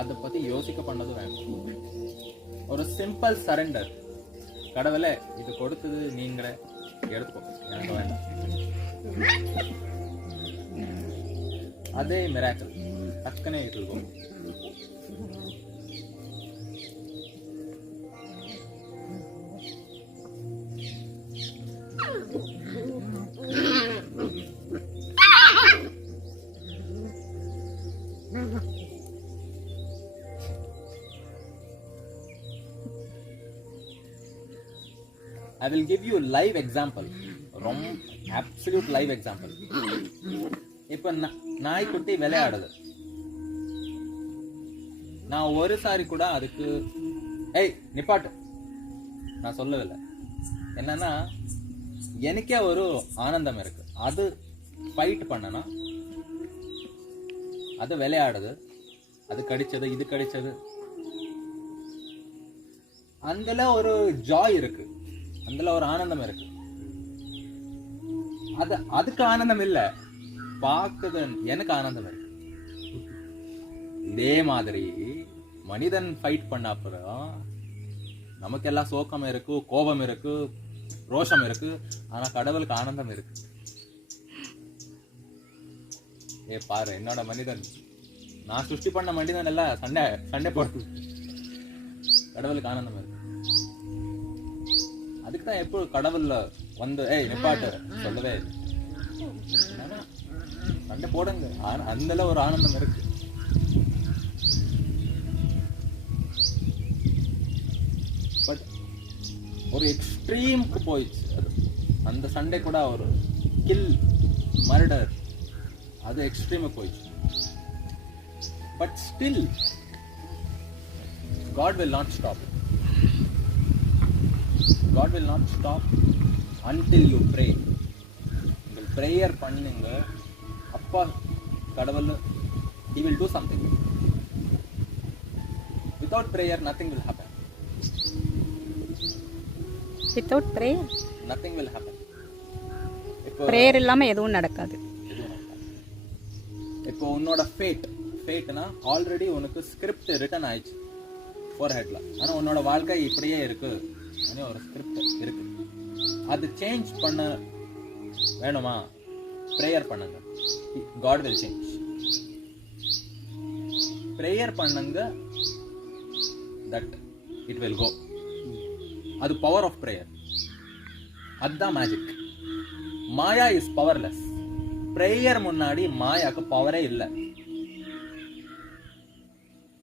அதை பத்தி யோசிக்க பண்ணது வேணும். ஒரு சிம்பிள் சரண்டர். கடவுளே இது கொடுத்தது நீங்களே எடுத்துக்கோ, எனக்கு வேண்டாம். அதே மிராக்கிள் டக்குனே இருக்கும். I will give you a live example. Absolute live example. இப்ப நாய்க்குட்டி விளையாடுது. நான் ஒரு சாரி கூட அதுக்கு ஏய் நிப்பாட்டு நான் சொல்லவில்லை. என்னன்னா எனக்கே ஒரு ஆனந்தம் இருக்கு. அது ஃபைட் பண்ணனா, அது விளையாடுது, அது கடிச்சது, இது கடிச்சது, அதுல ஒரு ஜாய் இருக்கு, அதுல ஒரு ஆனந்தம் இருக்கு. அதுக்கு ஆனந்தம் இல்ல, பார்க்குது எனக்கு ஆனந்தம் இருக்கு. இதே மாதிரி மனிதன் ஃபைட் பண்ண அப்புறம் நமக்கெல்லாம் சோகம் இருக்கு, கோபம் இருக்கு, ரோஷம் இருக்கு. ஆனா கடவுளுக்கு ஆனந்தம் இருக்கு. பாரு என்னோட மனிதன், நான் சிருஷ்டி பண்ண மனிதன் எல்லாம் சண்டை போடுது. கடவுளுக்கு ஆனந்தம் இருக்கு. அதுக்குதான் எப்போ கடவுள்ல வந்து ஏய் நிப்பாட்டு சொல்லவே இல்லை. சண்டை போடுங்க, அந்த ஒரு ஆனந்தம் இருக்கு. பட் ஒரு எக்ஸ்ட்ரீமுக்கு போயிடுச்சு அது. அந்த சண்டை கூட ஒரு கில், மர்டர், அது எக்ஸ்ட்ரீமுக்கு போயிடுச்சு. But still God will not stop. God will not stop until you pray. நீங்கள் ப்ரேயர் பண்ணுங்க, அப்பா கடவுள் he will do something. Without prayer nothing will happen. Without prayer nothing will happen. prayer இல்லாம எதுவும் நடக்காது. இப்போ உன்னோட ஃபேட்னா ஆல்ரெடி உனக்கு ஸ்கிரிப்ட் ரிட்டன் ஆயிடுச்சு ஃபோர்ஹெட்ல. ஆனா உன்னோட வாழ்க்கை இப்படியே இருக்கு, ஒரு ஸ்கிரிப்ட் இருக்கு. அது சேஞ்ச் பண்ண வேணுமா? ப்ரேயர் பண்ணுங்க, God will change. ப்ரேயர் பண்ணுங்க, that it will go. அது பவர் ஆஃப் ப்ரேயர். அதுதான் magic. Maya is powerless. Prayer முன்னாடி மாயாக்கு பவரே இல்லை.